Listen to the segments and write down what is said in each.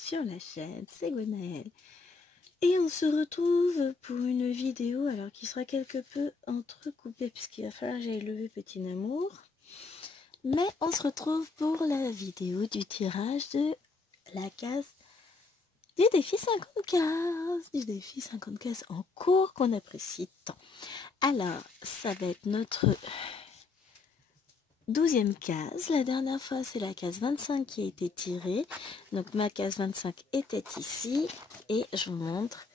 sur la chaîne, c'est Gwenaëlle. Et on se retrouve pour une vidéo, alors qui sera quelque peu entrecoupée, puisqu'il va falloir que j'aille lever Petit Amour. Mais on se retrouve pour la vidéo du tirage de la case du défi 50 cases, du défi 50 cases en cours qu'on apprécie tant. Alors, ça va être notre 12e case. La dernière fois, c'est la case 25 qui a été tirée. Donc, ma case 25 était ici. Et je vous montre.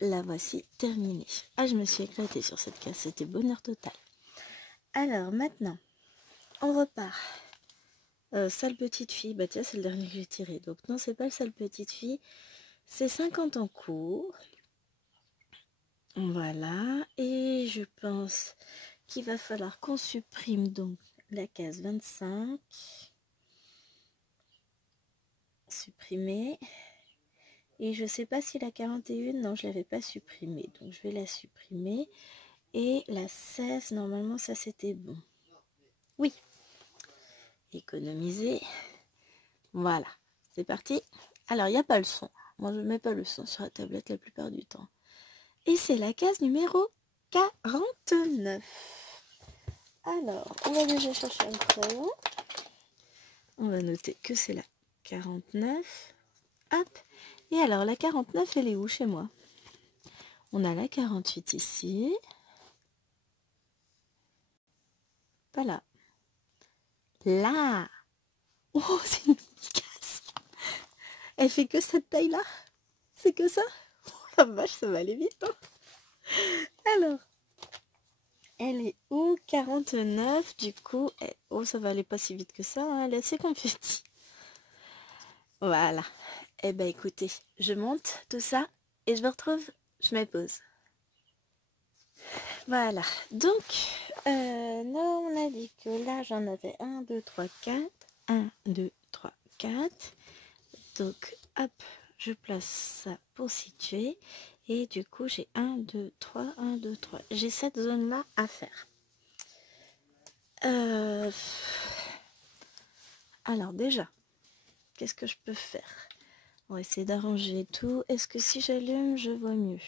La voici terminée. Ah, je me suis éclatée sur cette case. C'était bonheur total. Alors, maintenant, on repart. Sale petite fille. Bah tiens, c'est le dernier que j'ai tiré. Donc, non, c'est pas le sale petite fille. C'est 50 en cours. Voilà. Et je pense qu'il va falloir qu'on supprime donc la case 25. Supprimer. Et je sais pas si la 41, non, je l'avais pas supprimée. Donc je vais la supprimer. Et la 16, normalement ça c'était bon. Oui. Économiser. Voilà. C'est parti. Alors il n'y a pas le son. Moi je ne mets pas le son sur la tablette la plupart du temps. Et c'est la case numéro 49. Alors, on va déjà chercher un crayon. On va noter que c'est la 49. Hop. Et alors, la 49, elle est où chez moi? On a la 48 ici. Pas là. Là. Oh, c'est une case. Elle fait que cette taille-là? C'est que ça? Oh la vache, ça va aller vite. Hein. Alors, elle est où? 49, du coup. Oh, ça va aller pas si vite que ça. Hein. Elle est assez confetti. Voilà. Eh ben écoutez, je monte tout ça et je me retrouve, je me pose. Voilà. Donc, non, on a dit que là, j'en avais 1, 2, 3, 4. 1, 2, 3, 4. Donc, hop, je place ça pour situer. Et du coup, j'ai 1, 2, 3, 1, 2, 3. J'ai cette zone-là à faire. Alors déjà, qu'est-ce que je peux faire? On va essayer d'arranger tout. Est-ce que si j'allume, je vois mieux?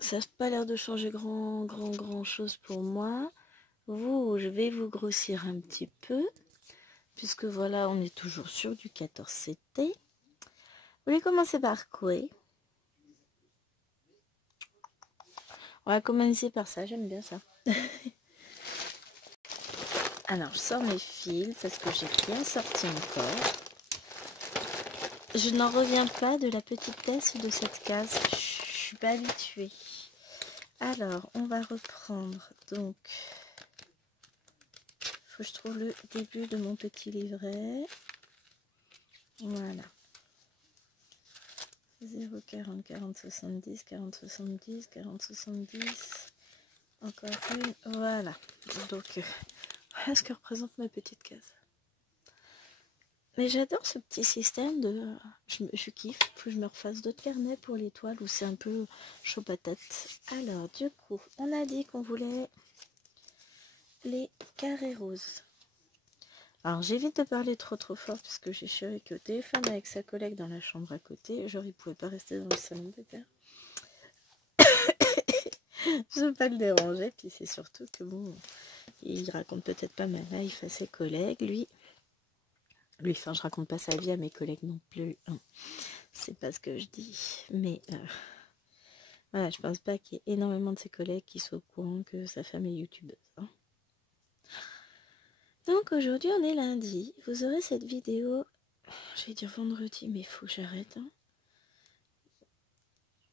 Ça n'a pas l'air de changer grand chose pour moi. Vous, je vais vous grossir un petit peu. Puisque voilà, on est toujours sur du 14 CT. Vous voulez commencer par quoi? On va commencer par ça, j'aime bien ça. Alors, je sors mes fils parce que j'ai rien sorti encore. Je n'en reviens pas de la petitesse de cette case. Je suis pas habituée. Alors, on va reprendre. Donc, il faut que je trouve le début de mon petit livret. Voilà. 0, 40, 40, 70, 40, 70, 40, 70. Encore une. Voilà. Donc, voilà ce que représente ma petite case. Mais j'adore ce petit système de... Je kiffe. Faut que je me refasse d'autres carnets pour l'étoile où c'est un peu chaud patate. Alors, du coup, on a dit qu'on voulait les carrés roses. Alors, j'évite de parler trop fort parce que j'ai chéri qui est au téléphone avec sa collègue dans la chambre à côté. Genre, il pouvait pas rester dans le salon de père. Je veux pas le déranger. Puis c'est surtout que bon, il raconte peut-être pas ma life à ses collègues, lui. Enfin, je raconte pas sa vie à mes collègues non plus. Hein. C'est pas ce que je dis. Mais voilà, je pense pas qu'il y ait énormément de ses collègues qui soient au courant que sa femme est youtubeuse. Hein. Donc aujourd'hui, on est lundi. Vous aurez cette vidéo, je vais dire vendredi, mais il faut que j'arrête. Hein.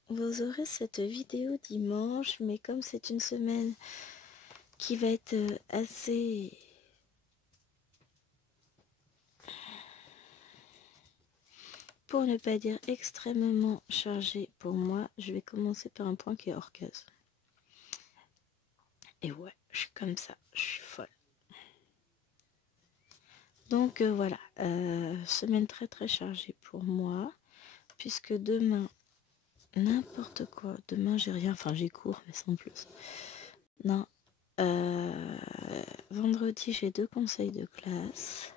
Vous aurez cette vidéo dimanche, mais comme c'est une semaine qui va être assez... Pour ne pas dire extrêmement chargé pour moi, je vais commencer par un point qui est hors case. Et ouais, je suis comme ça, je suis folle. Donc voilà, semaine très chargée pour moi, puisque demain, n'importe quoi, demain j'ai rien, enfin j'ai cours, mais sans plus. Non, Vendredi, j'ai 2 conseils de classe,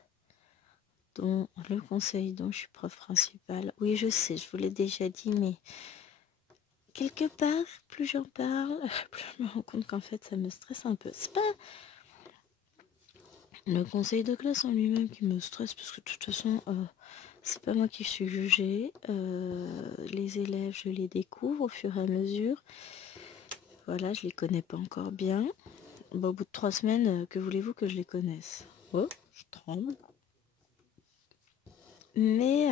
dont le conseil dont je suis prof principale. Oui, je sais, je vous l'ai déjà dit, mais quelque part, plus j'en parle, plus je me rends compte qu'en fait, ça me stresse un peu. C'est pas le conseil de classe en lui-même qui me stresse, parce que de toute façon, c'est pas moi qui suis jugée. Les élèves, je les découvre au fur et à mesure. Voilà, je les connais pas encore bien. Bon, au bout de 3 semaines, que voulez-vous que je les connaisse? Oh, je tremble. Mais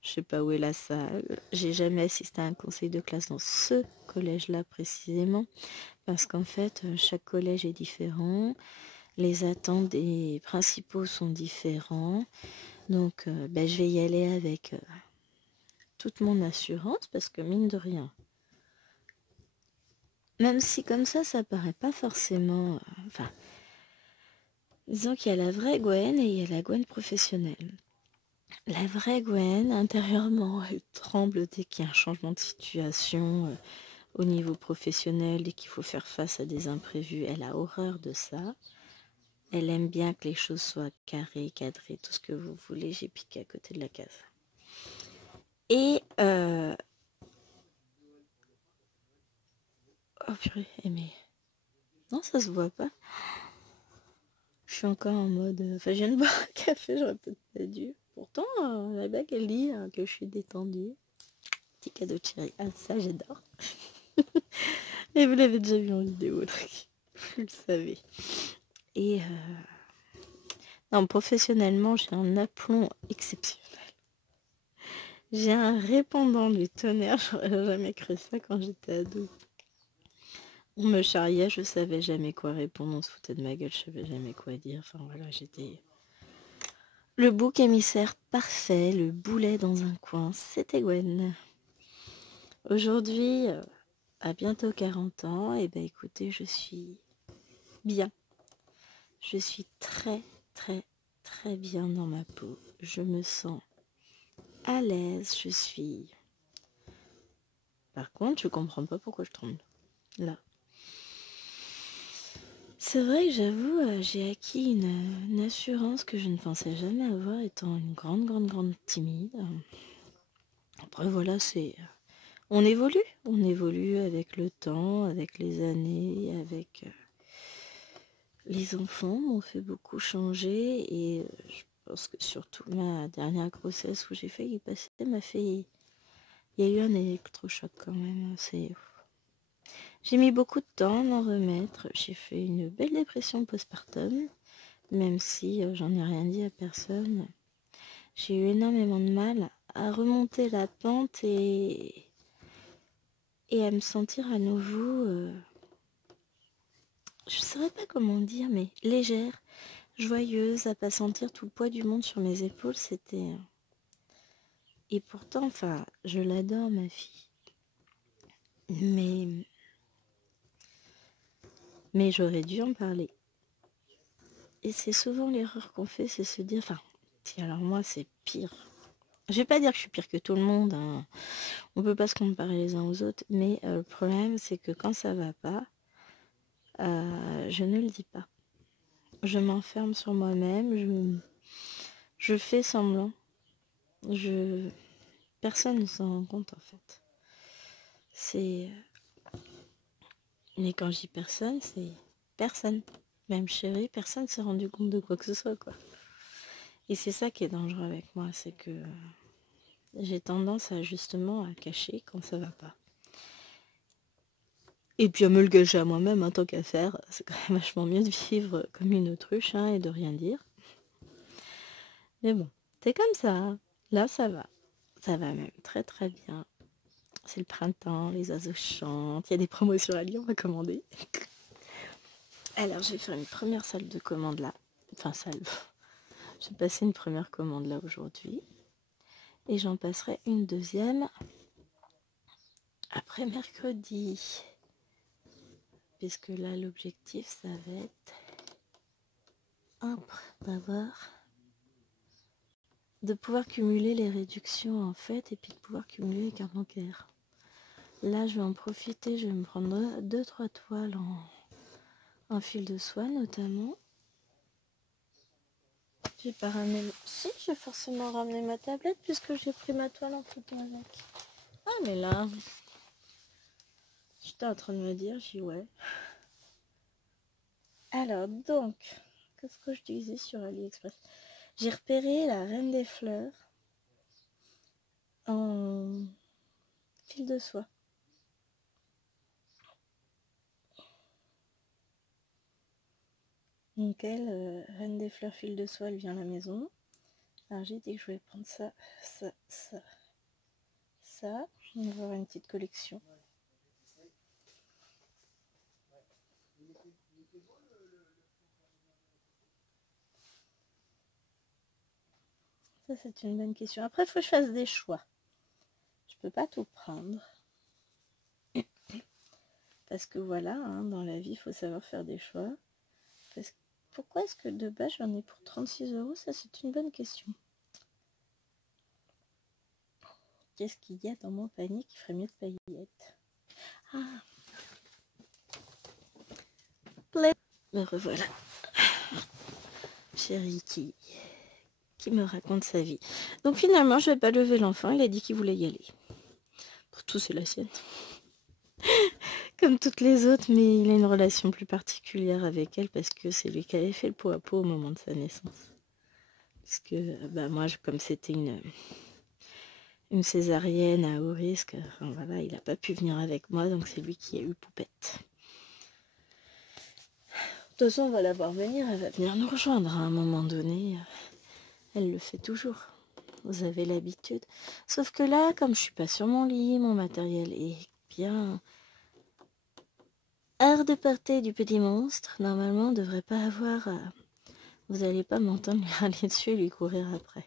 je sais pas où est la salle. J'ai jamais assisté à un conseil de classe dans ce collège-là précisément, parce qu'en fait, chaque collège est différent. Les attentes des principaux sont différents. Donc, je vais y aller avec toute mon assurance, parce que mine de rien, même si comme ça paraît pas forcément... Enfin, disons qu'il y a la vraie Gwen et il y a la Gwen professionnelle. La vraie Gwen, intérieurement, elle tremble dès qu'il y a un changement de situation au niveau professionnel, dès qu'il faut faire face à des imprévus. Elle a horreur de ça. Elle aime bien que les choses soient carrées, cadrées, tout ce que vous voulez. J'ai piqué à côté de la case. Et... Oh purée, mais... Non, ça se voit pas. Je suis encore en mode... Enfin, je viens de boire un café, j'aurais peut-être pas dû. Pourtant, la bague, elle dit que je suis détendue. Petit cadeau de chérie. Ah, ça, j'adore. Et vous l'avez déjà vu en vidéo, donc vous le savez. Et non, professionnellement, j'ai un aplomb exceptionnel. J'ai un répondant du tonnerre, j'aurais jamais cru ça quand j'étais ado. On me charriait, je savais jamais quoi répondre, on se foutait de ma gueule, je savais jamais quoi dire. Enfin voilà, j'étais... Le bouc émissaire parfait, le boulet dans un coin, c'était Gwen. Aujourd'hui, à bientôt 40 ans, et ben écoutez, je suis bien. Je suis très, très, très bien dans ma peau. Je me sens à l'aise, je suis... Par contre, je comprends pas pourquoi je tremble. Là. C'est vrai que j'avoue, j'ai acquis une assurance que je ne pensais jamais avoir étant une grande timide. Après voilà, c'est... On évolue avec le temps, avec les années, avec... Les enfants m'ont fait beaucoup changer et je pense que surtout ma dernière grossesse où j'ai failli passer m'a fait... Il y a eu un électrochoc quand même. J'ai mis beaucoup de temps à m'en remettre. J'ai fait une belle dépression postpartum, même si j'en ai rien dit à personne. J'ai eu énormément de mal à remonter la pente et à me sentir à nouveau, je ne saurais pas comment dire, mais légère, joyeuse, à pas sentir tout le poids du monde sur mes épaules. C'était... Et pourtant, enfin, je l'adore, ma fille. Mais j'aurais dû en parler. Et c'est souvent l'erreur qu'on fait, c'est se dire, enfin, si alors moi c'est pire. Je vais pas dire que je suis pire que tout le monde, hein. On peut pas se comparer les uns aux autres, mais le problème c'est que quand ça va pas, je ne le dis pas. Je m'enferme sur moi-même, je fais semblant. Personne ne s'en rend compte en fait. C'est... Mais quand je dis personne, c'est personne. Même chérie, personne s'est rendu compte de quoi que ce soit, quoi. Et c'est ça qui est dangereux avec moi, c'est que j'ai tendance à justement à cacher quand ça va pas. Et puis à me le gâcher à moi-même, tant qu'à faire, c'est quand même vachement mieux de vivre comme une autruche et de rien dire. Mais bon, c'est comme ça. Là, ça va. Ça va même très très bien. C'est le printemps, les oiseaux chantent, il y a des promotions à Lyon à commander. Alors, je vais faire une première salle de commande là. Enfin, salle. J'ai passé une première commande là aujourd'hui. Et j'en passerai une deuxième après mercredi. Puisque là, l'objectif, ça va être de pouvoir cumuler les réductions en fait et puis de pouvoir cumuler les cartes bancaires. Là, je vais en profiter, je vais me prendre 2-3 toiles un fil de soie notamment. J'ai pas ramené... Si, j'ai forcément ramené ma tablette puisque j'ai pris ma toile en photo avec. Ah, mais là... J'étais en train de me dire, j'y ouais. Alors, donc, qu'est-ce que je disais sur AliExpress? J'ai repéré la Reine des Fleurs en fil de soie. Donc elle, Reine des Fleurs fil de soie, elle vient à la maison. Alors j'ai dit que je voulais prendre ça, ça, ça, ça. On va avoir une petite collection. Ça c'est une bonne question. Après il faut que je fasse des choix. Je peux pas tout prendre. Parce que voilà, hein, dans la vie, il faut savoir faire des choix. Pourquoi est-ce que de base j'en ai pour 36 €? Ça c'est une bonne question. Qu'est-ce qu'il y a dans mon panier qui ferait mieux de paillettes? Ah, me revoilà. Chérie qui me raconte sa vie. Donc finalement, je vais pas lever l'enfant. Il a dit qu'il voulait y aller. Pour tout, c'est la sienne. Comme toutes les autres, mais il a une relation plus particulière avec elle parce que c'est lui qui avait fait le pot à pot au moment de sa naissance. Parce que bah, moi, comme c'était une césarienne à haut risque, enfin voilà, il n'a pas pu venir avec moi, donc c'est lui qui a eu poupette. De toute façon, on va la voir venir, elle va venir nous rejoindre à un moment donné. Elle le fait toujours. Vous avez l'habitude. Sauf que là, comme je suis pas sur mon lit, mon matériel est bien hors de portée du petit monstre. Normalement, on devrait pas avoir... Vous n'allez pas m'entendre lui râler dessus et lui courir après.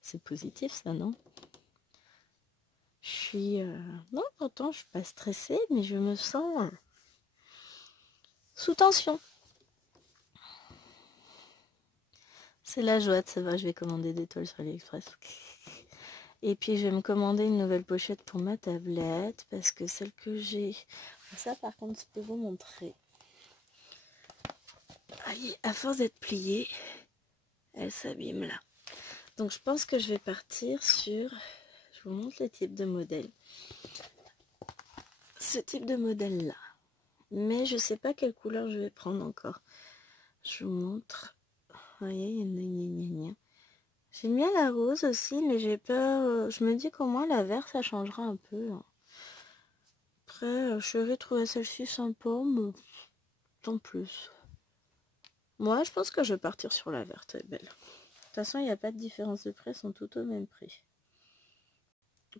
C'est positif ça, non? Je suis... Non, pourtant, je suis pas stressée, mais je me sens sous tension. C'est la joie de savoir que je vais commander des toiles sur AliExpress. Et puis je vais me commander une nouvelle pochette pour ma tablette parce que celle que j'ai... Ça par contre je peux vous montrer. Aïe, à force d'être pliée, elle s'abîme là. Donc je pense que je vais partir sur... Je vous montre le type de modèle. Ce type de modèle là. Mais je sais pas quelle couleur je vais prendre encore. Je vous montre. Vous voyez, j'aime bien la rose aussi, mais j'ai peur. Je me dis qu'au moins la verte ça changera un peu. Après, chérie trouvait celle-ci sympa, mais tant plus. Moi, je pense que je vais partir sur la verte, elle est belle. De toute façon, il n'y a pas de différence de prix, elles sont toutes au même prix.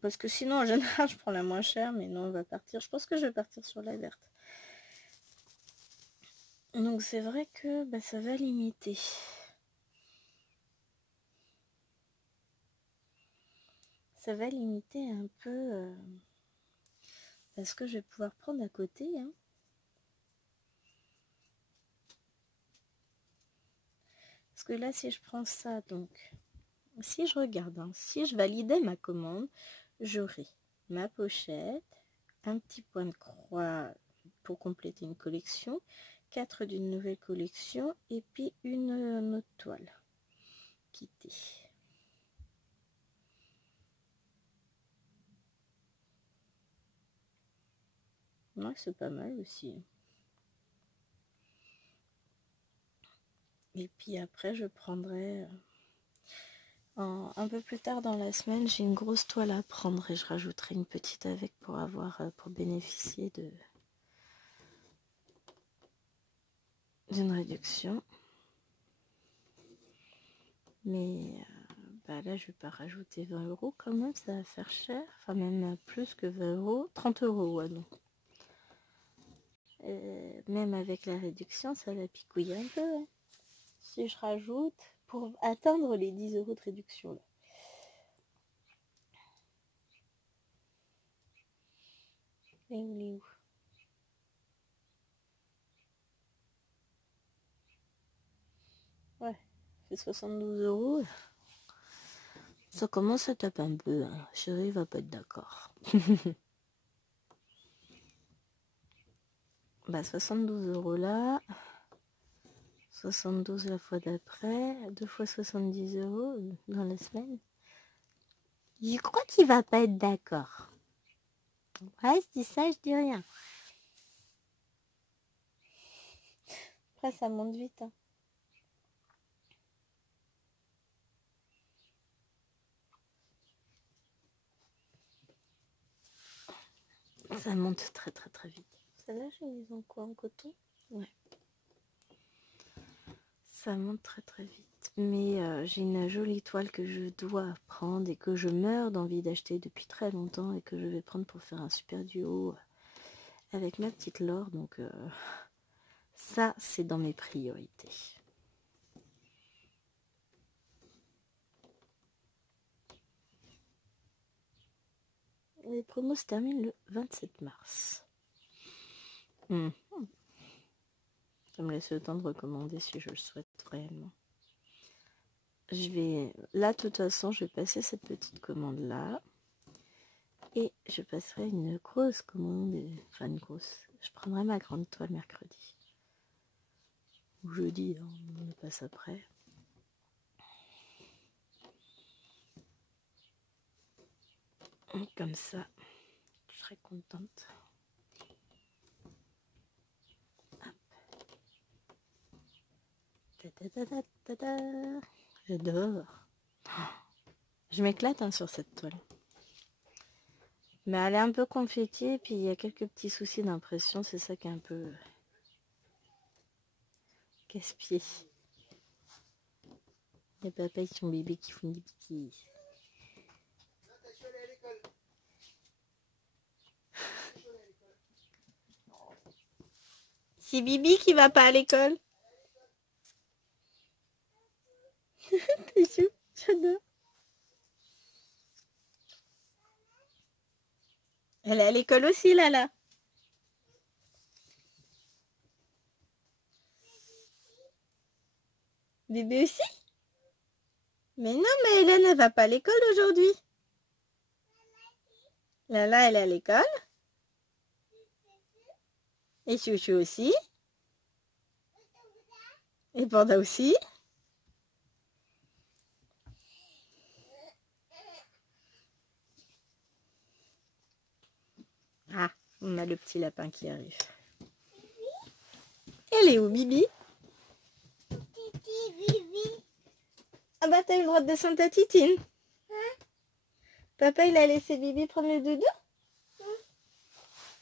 Parce que sinon, en général, je prends la moins chère, mais non, on va partir. Je pense que je vais partir sur la verte. Donc, c'est vrai que bah, ça va limiter. Ça va limiter un peu... parce que je vais pouvoir prendre à côté, hein. Parce que là, si je prends ça, donc... Si je regarde, hein, si je validais ma commande, j'aurai ma pochette, un petit point de croix pour compléter une collection, 4 d'une nouvelle collection et puis une autre toile quittée. Ouais, c'est pas mal aussi. Et puis après, je prendrai... un peu plus tard dans la semaine, j'ai une grosse toile à prendre et je rajouterai une petite avec pour bénéficier d'une réduction. Mais bah là, je vais pas rajouter 20 € quand même, ça va faire cher. Enfin, même plus que 20 €, 30 €, ouais, non. Même avec la réduction, ça va picouiller un peu. Hein. Si je rajoute pour atteindre les 10 € de réduction là. Et où les où? Ouais, fait 72 €. Ça commence à taper un peu. Hein. Chérie va pas être d'accord. Bah 72 € là. 72 la fois d'après. 2 fois 70 € dans la semaine. Je crois qu'il va pas être d'accord. Ouais, je dis ça, je dis rien. Après, ça monte vite. Hein. Ça monte très très très vite. Celle-là, je mise en quoi? En coton? Ouais. Ça monte très très vite. Mais j'ai une jolie toile que je dois prendre et que je meurs d'envie d'acheter depuis très longtemps et que je vais prendre pour faire un super duo avec ma petite Laure. Donc ça, c'est dans mes priorités. Les promos se terminent le 27 mars. Ça me laisse le temps de recommander si je le souhaite réellement. Je vais, là de toute façon, je vais passer cette petite commande là. Et je passerai une grosse commande, enfin une grosse. Je prendrai ma grande toile mercredi. Ou jeudi, hein, on le passe après. Comme ça, je serai contente. J'adore. Je m'éclate hein, sur cette toile. Mais elle est un peu confetti et puis il y a quelques petits soucis d'impression. C'est ça qui est un peu casse-pied. Les papas et son bébé qui font des petits... C'est Bibi qui va pas à l'école. T'es sûr? J'adore. Elle est à l'école aussi, là. Bébé aussi? Mais non, mais Hélène, elle va pas à l'école aujourd'hui. Lala, elle est à l'école. Et Chouchou aussi. Et Panda aussi. Ah, on a le petit lapin qui arrive. Elle est où, Bibi? Ah bah t'as eu le droit de descendre ta titine. Papa, il a laissé Bibi prendre le doudou?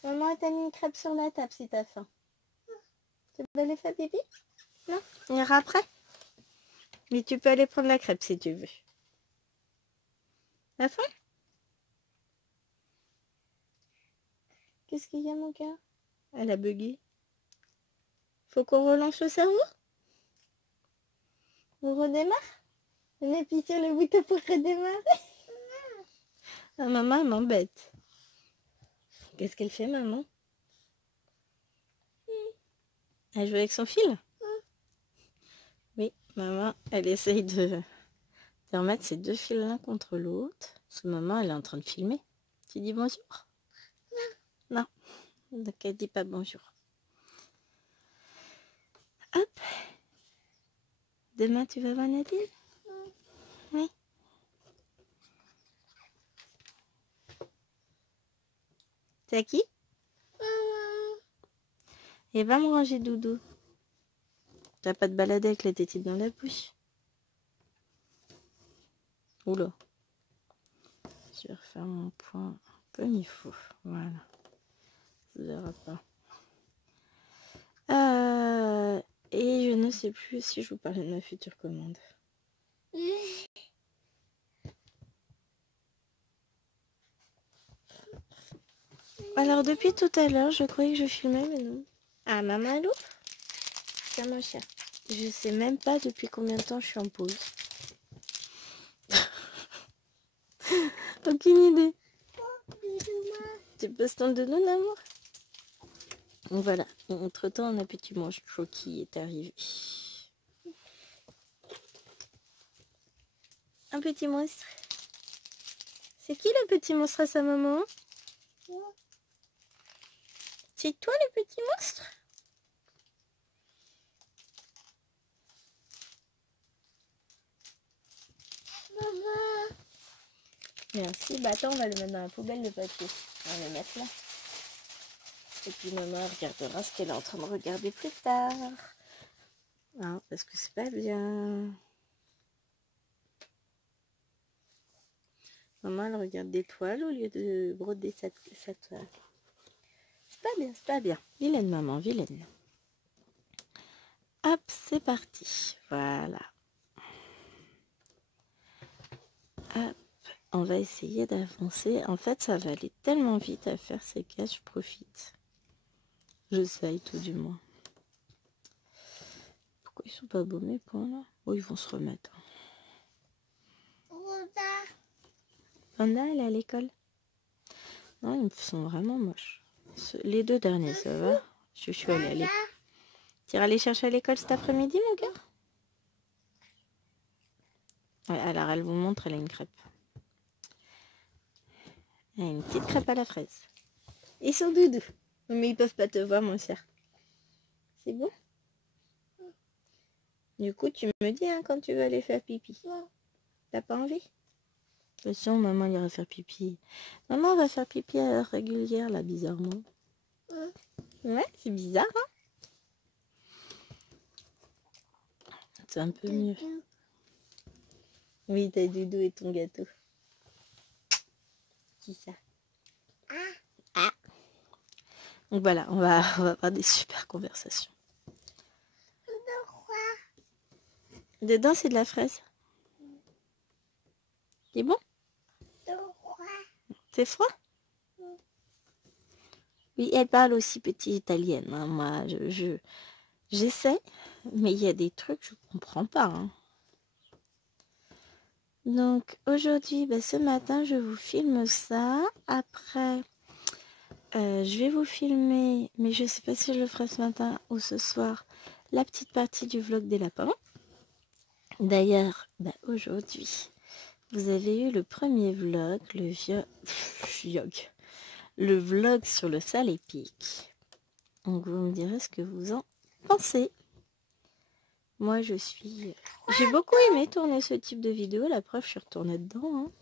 Maman, elle t'a mis une crêpe sur la table si t'as faim. Tu peux aller faire Bibi? Non, on ira après. Mais tu peux aller prendre la crêpe si tu veux. La faim? Qu'est-ce qu'il y a, mon cœur? Elle a bugué. Faut qu'on relance le cerveau? On redémarre? On appuie sur le bouton pour redémarrer. Ah, maman, elle m'embête. Qu'est-ce qu'elle fait, maman? Elle joue avec son fil? Oui, maman, elle essaye de remettre ces deux fils l'un contre l'autre. Parce que maman, elle est en train de filmer. Tu dis bonjour? Non. Donc, elle dit pas bonjour. Hop. Demain, tu vas voir Nadine? Oui. C'est à qui? Et va me ranger doudou. T'as pas de balader avec la tétite dans la bouche? Oula. Je vais refaire mon point comme il faut. Voilà. Ça ne verra pas. Et je ne sais plus si je vous parlais de ma future commande. Alors depuis tout à l'heure, je croyais que je filmais, mais non. Ah, maman, allô? C'est mon chien. Je sais même pas depuis combien de temps je suis en pause. Aucune idée. Tu passes ton doudou, l'amour? Voilà. Entre temps, un petit monstre qui est arrivé. Un petit monstre. C'est qui le petit monstre à sa maman? C'est toi le petit monstre? Maman. Merci. Bah attends, on va le mettre dans la poubelle, le papier. On va le mettre là. Et puis maman regardera ce qu'elle est en train de regarder plus tard. Hein, parce que c'est pas bien. Maman, elle regarde des toiles au lieu de broder sa toile. C'est pas bien, c'est pas bien. Vilaine maman, vilaine. Hop, c'est parti. Voilà. Hop, on va essayer d'avancer. En fait, ça va aller tellement vite à faire ces cases, je profite. J'essaye tout du moins. Pourquoi ils sont pas beaux mes points là? Oh, ils vont se remettre. Panda, elle est à l'école? Non, ils sont vraiment moches. Les deux derniers, ça va? Je suis allée à l'école. Tu iras aller chercher à l'école cet après-midi, mon gars? Ouais, alors elle vous montre, elle a une crêpe. Elle a une petite crêpe à la fraise. Ils sont doudous. Mais ils peuvent pas te voir, mon cher. C'est bon? Du coup, tu me dis hein, quand tu veux aller faire pipi. T'as pas envie? Attention, maman ira faire pipi. Maman va faire pipi à l'heure régulière, là, bizarrement. Ouais, c'est bizarre, hein? C'est un peu mieux. Oui, t'as Doudou et ton gâteau. Qui ça? Ah. Donc voilà, on va avoir des super conversations. Dedans, c'est de la fraise. C'est bon? C'est froid? Oui, elle parle aussi petite italienne. Hein. Moi, j'essaie, mais il y a des trucs, je comprends pas. Hein. Donc, aujourd'hui, ce matin, je vous filme ça. Après, je vais vous filmer, mais je sais pas si je le ferai ce matin ou ce soir, la petite partie du vlog des lapins. D'ailleurs, aujourd'hui, vous avez eu le premier vlog, le vlog sur le sale épique. Donc vous me direz ce que vous en pensez. Moi j'ai beaucoup aimé tourner ce type de vidéo, la preuve je suis retournée dedans. Hein.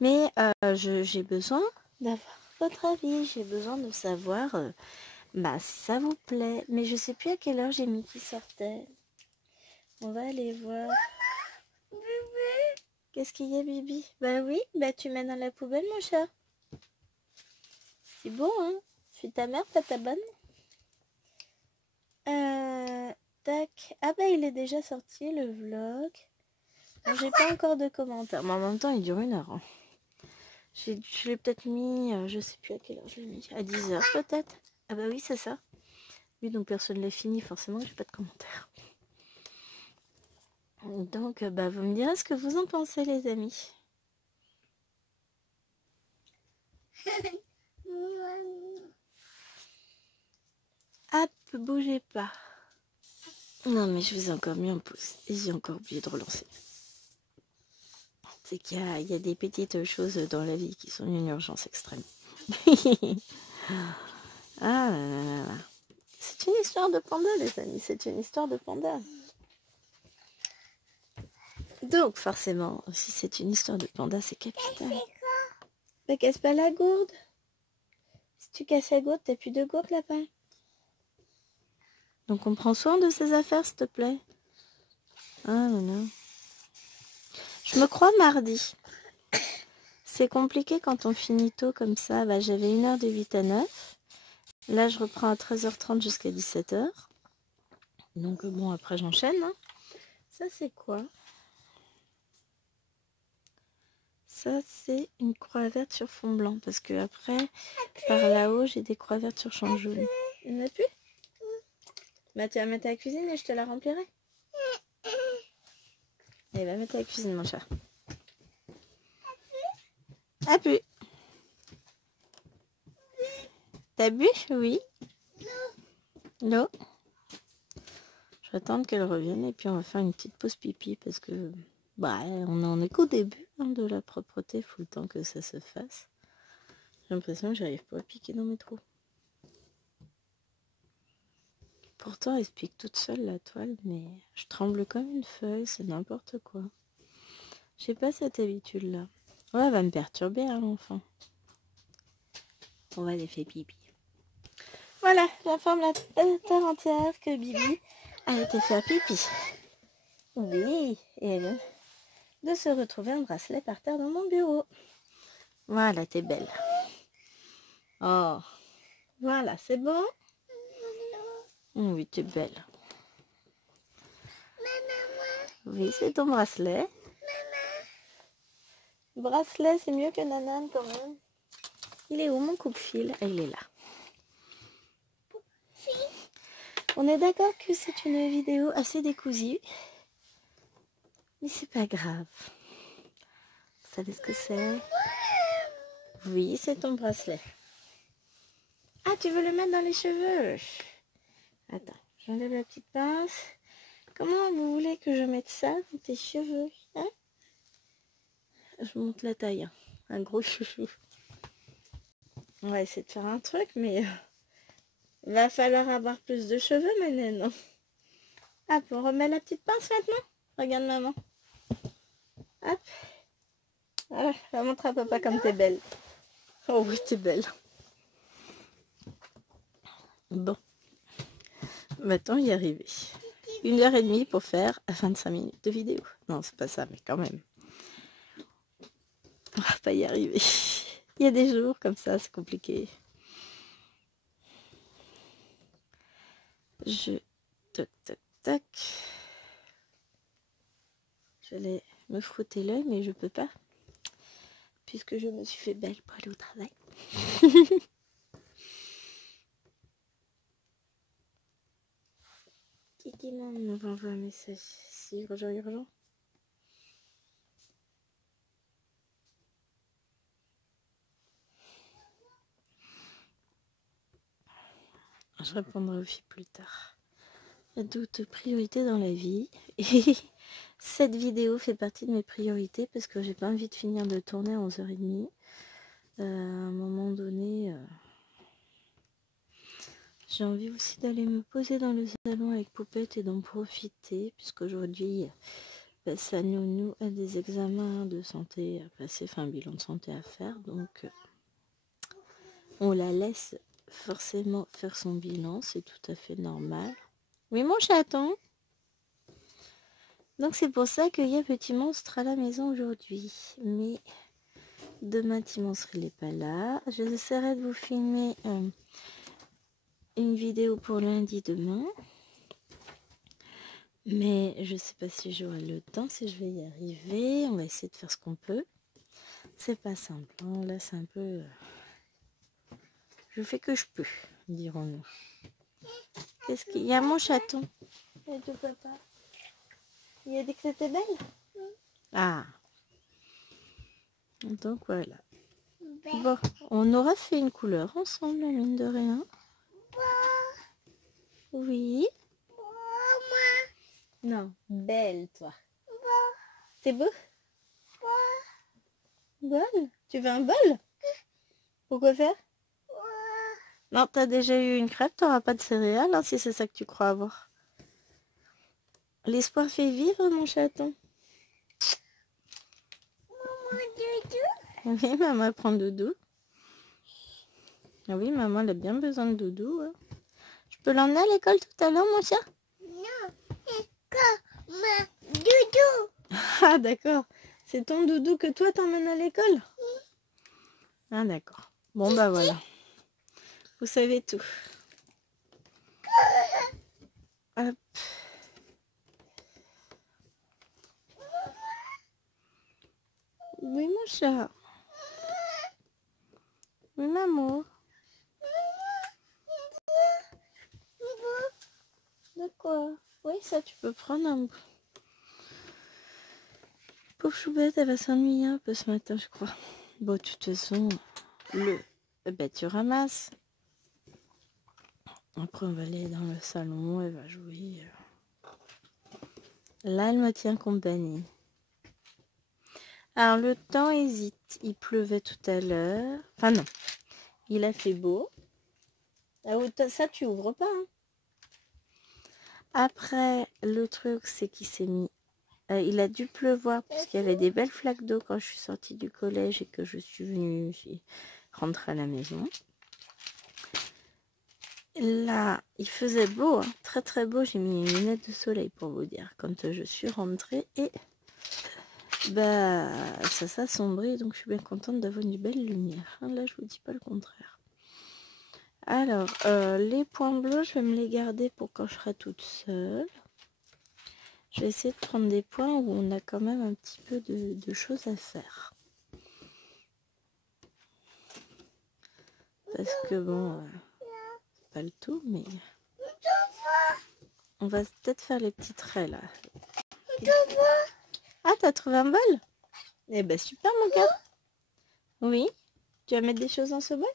Mais j'ai besoin d'avoir votre avis, j'ai besoin de savoir si ça vous plaît. Mais je sais plus à quelle heure j'ai mis qui sortait. On va aller voir. Qu'est-ce qu'il y a, Bibi? Bah oui, tu mets dans la poubelle, mon chat. C'est bon, hein? Je suis ta mère, pas ta bonne. Tac. Ah il est déjà sorti, le vlog. Bon, j'ai pas encore de commentaires. Mais en même temps, il dure 1 heure. Hein. Je l'ai peut-être mis, je sais plus à quelle heure je l'ai mis. À 10h peut-être. Ah bah oui, c'est ça. Oui, donc personne ne l'a fini, forcément, j'ai pas de commentaires. Donc, vous me direz ce que vous en pensez, les amis. Hop, bougez pas. Non, mais je vous ai encore mis en pause. Et j'ai encore oublié de relancer. C'est qu'il y a des petites choses dans la vie qui sont d'une urgence extrême. Ah là là là. C'est une histoire de panda, les amis. C'est une histoire de panda. Donc, forcément, si c'est une histoire de panda, c'est capital. Casse pas la gourde. Si tu casses la gourde, t'as plus de gourde là-bas. Donc, on prend soin de ses affaires, s'il te plaît. Ah là là. Je me crois mardi. C'est compliqué quand on finit tôt comme ça. J'avais 1 heure de 8 à 9. Là, je reprends à 13h30 jusqu'à 17h. Donc, bon, après, j'enchaîne. Hein. Ça, c'est quoi? Ça, c'est une croix verte sur fond blanc. Parce que après, par là-haut, j'ai des croix vertes sur champ jaune. Il n'y en a plus? Tu vas mettre à la cuisine et je te la remplirai. Allez, va mettre à la cuisine, mon chat. A pu. T'as bu? Oui. Non. Je vais attendre qu'elle revienne et puis on va faire une petite pause pipi parce que on en est qu'au début de la propreté, il faut le temps que ça se fasse. J'ai l'impression que j'arrive pas à piquer dans mes trous. Pourtant, elle se pique toute seule la toile, mais je tremble comme une feuille, c'est n'importe quoi. J'ai pas cette habitude-là. Ouais, elle va me perturber, hein, l'enfant. On va aller faire pipi. Voilà, j'informe la terre entière que Bibi a été faire pipi. Oui, et elle vient de se retrouver un bracelet par terre dans mon bureau. Voilà, t'es belle. Oh, voilà, c'est bon? Oui, t'es belle. Oui, c'est ton bracelet. Bracelet, c'est mieux que Nanan quand même. Il est où mon coupe-fil? Ah, il est là. On est d'accord que c'est une vidéo assez décousue. Mais c'est pas grave. Vous savez ce que c'est? Oui, c'est ton bracelet. Ah, tu veux le mettre dans les cheveux? Attends, j'enlève la petite pince. Comment vous voulez que je mette ça dans tes cheveux, hein? Je monte la taille. Hein. Un gros chouchou. On va essayer de faire un truc, mais va falloir avoir plus de cheveux, ma naine. Hop, on remet la petite pince maintenant. Regarde maman. Hop. Voilà, va montrer à papa comme t'es belle. Oh oui, t'es belle. Bon. Maintenant, y arriver. 1h30 pour faire 25 minutes de vidéo. Non, c'est pas ça, mais quand même. On va pas y arriver. Il y a des jours comme ça, c'est compliqué. Toc, toc, toc. J'allais me frotter l'œil, mais je peux pas. Puisque je me suis fait belle pour aller au travail. Kiki maman m'envoie un message. C'est urgent, urgent. Je répondrai aux filles plus tard. Il y a d'autres priorités dans la vie. Et cette vidéo fait partie de mes priorités parce que j'ai pas envie de finir de tourner à 11h30. À un moment donné, j'ai envie aussi d'aller me poser dans le salon avec Poupette et d'en profiter puisqu'aujourd'hui, sa nounou a des examens de santé à passer, enfin un bilan de santé à faire. Donc, on la laisse forcément faire son bilan, c'est tout à fait normal. Oui, mon chaton. Donc c'est pour ça qu'il y a Petit Monstre à la maison aujourd'hui. Mais demain, Petit Monstre, il n'est pas là. J'essaierai de vous filmer une vidéo pour lundi demain. Mais je ne sais pas si j'aurai le temps, si je vais y arriver. On va essayer de faire ce qu'on peut. C'est pas simple. Hein. Là, c'est un peu... Je fais que je peux, dirons-nous. Qu'est-ce qu'il y a, mon chaton? Et tout papa. Il a dit que c'était belle? Ah. Donc voilà. Bon, on aura fait une couleur ensemble, mine de rien. Oui. Non, belle toi. C'est beau? Bol? Tu veux un bol? Pourquoi faire? Non, t'as déjà eu une crêpe, t'auras pas de céréales, hein, si c'est ça que tu crois avoir. L'espoir fait vivre, mon chaton. Oui, maman prend doudou. Ah oui, maman, elle a bien besoin de doudou. Hein. Je peux l'emmener à l'école tout à l'heure, mon chat? Non, c'est comme ma doudou. Ah, d'accord. C'est ton doudou que toi t'emmènes à l'école? Ah, d'accord. Bon, bah voilà. Vous savez tout. Hop. Oui, mon chat. Oui, maman. D'accord. Oui, ça, tu peux prendre un... Pauvre Choubette, elle va s'ennuyer un peu ce matin, je crois. Bon, de toute façon, tu ramasses. Après, on va aller dans le salon, elle va jouer. Là, elle me tient compagnie. Alors, le temps hésite. Il pleuvait tout à l'heure. Enfin, non. Il a fait beau. Ah, ça, tu ouvres pas. Hein. Après, le truc, c'est qu'il s'est mis... il a dû pleuvoir parce qu'il y avait des belles flaques d'eau quand je suis sortie du collège et que je suis venue rentrer à la maison. Là, il faisait beau, hein, très très beau. J'ai mis une lunette de soleil pour vous dire quand je suis rentrée et bah ça s'assombrit, donc je suis bien contente d'avoir une belle lumière. Là, je vous dis pas le contraire. Alors, les points bleus, je vais me les garder pour quand je serai toute seule. Je vais essayer de prendre des points où on a quand même un petit peu de choses à faire. Parce que bon, c'est pas le tout, mais on va peut-être faire les petits traits là. Ah, t'as trouvé un bol? Eh ben super mon gars. Oui? Tu vas mettre des choses dans ce bol?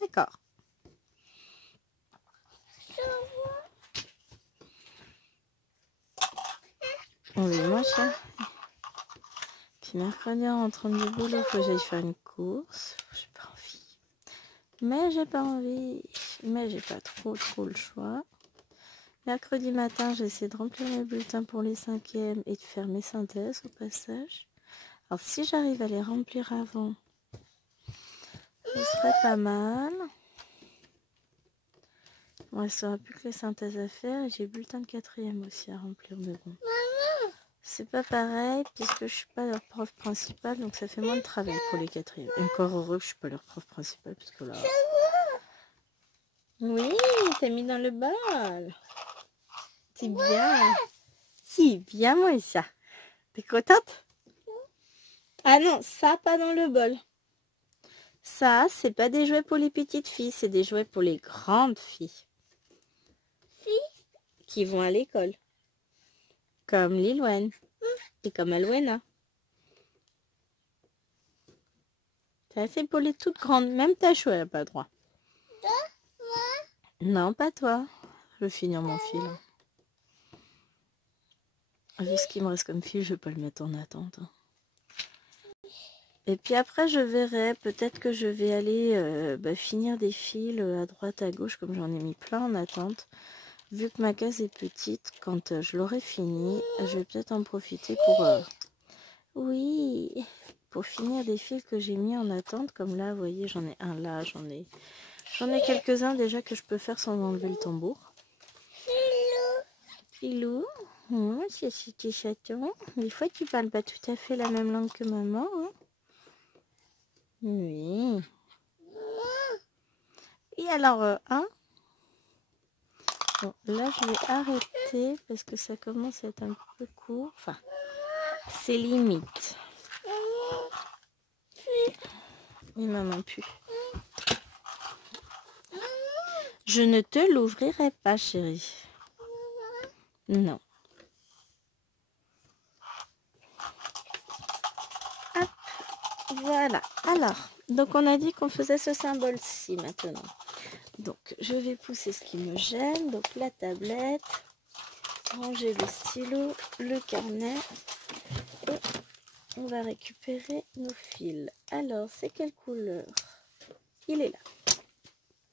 D'accord. Oui, moi chat. Puis mercredi en rentrant du boulot, faut que j'aille faire une course. J'ai pas envie. Mais j'ai pas envie. Mais j'ai pas trop le choix. Mercredi matin, j'ai essayé de remplir mes bulletins pour les 5e et de faire mes synthèses au passage. Alors si j'arrive à les remplir avant, ce serait pas mal. Bon, il ne sera plus que les synthèses à faire et j'ai le bulletin de 4e aussi à remplir. Mais bon, c'est pas pareil puisque je suis pas leur prof principale, donc ça fait moins de travail pour les 4e. Encore heureux que je suis pas leur prof principale parce que là... Oui, t'as mis dans le bol. C'est bien. C'est bien moi ça. T'es contente? Ah non, ça pas dans le bol. Ça, c'est pas des jouets pour les petites filles, c'est des jouets pour les grandes filles. Qui vont à l'école. Comme Lilwen. Et comme Alwena. C'est pour les toutes grandes. Même ta chou, elle n'a pas le droit. Non, pas toi. Je vais finir mon fil. Vu ce qu'il me reste comme fil, je vais pas le mettre en attente. Et puis après, je verrai. Peut-être que je vais aller finir des fils à droite, à gauche, comme j'en ai mis plein en attente. Vu que ma case est petite, quand je l'aurai fini, je vais peut-être en profiter pour... Oui, pour finir des fils que j'ai mis en attente. Comme là, vous voyez, j'en ai un là, j'en ai quelques-uns déjà que je peux faire sans enlever le tambour. Pilou, c'est petit chaton. Des fois, tu parles pas tout à fait la même langue que maman. Hein? Oui. Et alors, bon, là, je vais arrêter parce que ça commence à être un peu court. Enfin, c'est limite. Oui, maman pue. Je ne te l'ouvrirai pas, chérie. Non. Hop, voilà. Alors, donc on a dit qu'on faisait ce symbole-ci maintenant. Donc, je vais pousser ce qui me gêne. Donc, la tablette, ranger le stylo, le carnet. Et on va récupérer nos fils. Alors, c'est quelle couleur? Il est là.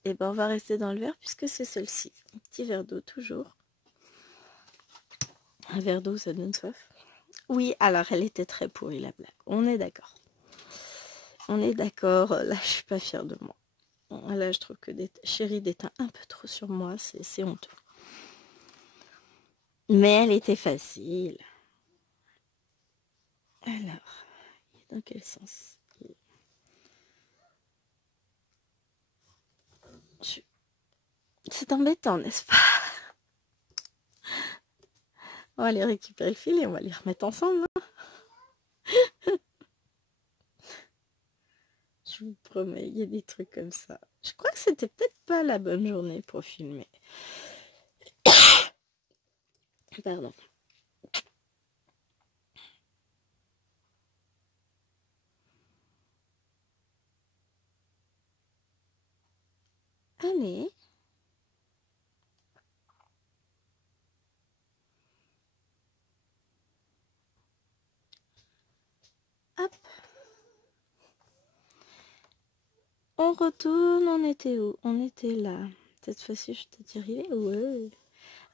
Et ben, on va rester dans le vert puisque c'est celle-ci. Un petit verre d'eau toujours. Un verre d'eau, ça donne soif. Oui, alors elle était très pourrie la blague. On est d'accord. On est d'accord. Là, je suis pas fière de moi. Là, je trouve que Chérie déteint un peu trop sur moi. C'est honteux. Mais elle était facile. Alors, dans quel sens? C'est embêtant, n'est-ce pas? On va aller récupérer le fil et on va les remettre ensemble. Hein. Je vous promets, il y a des trucs comme ça. Je crois que c'était peut-être pas la bonne journée pour filmer. Pardon. Allez. Hop. On retourne, on était où? On était là. Cette fois-ci, je te dirais, ouais.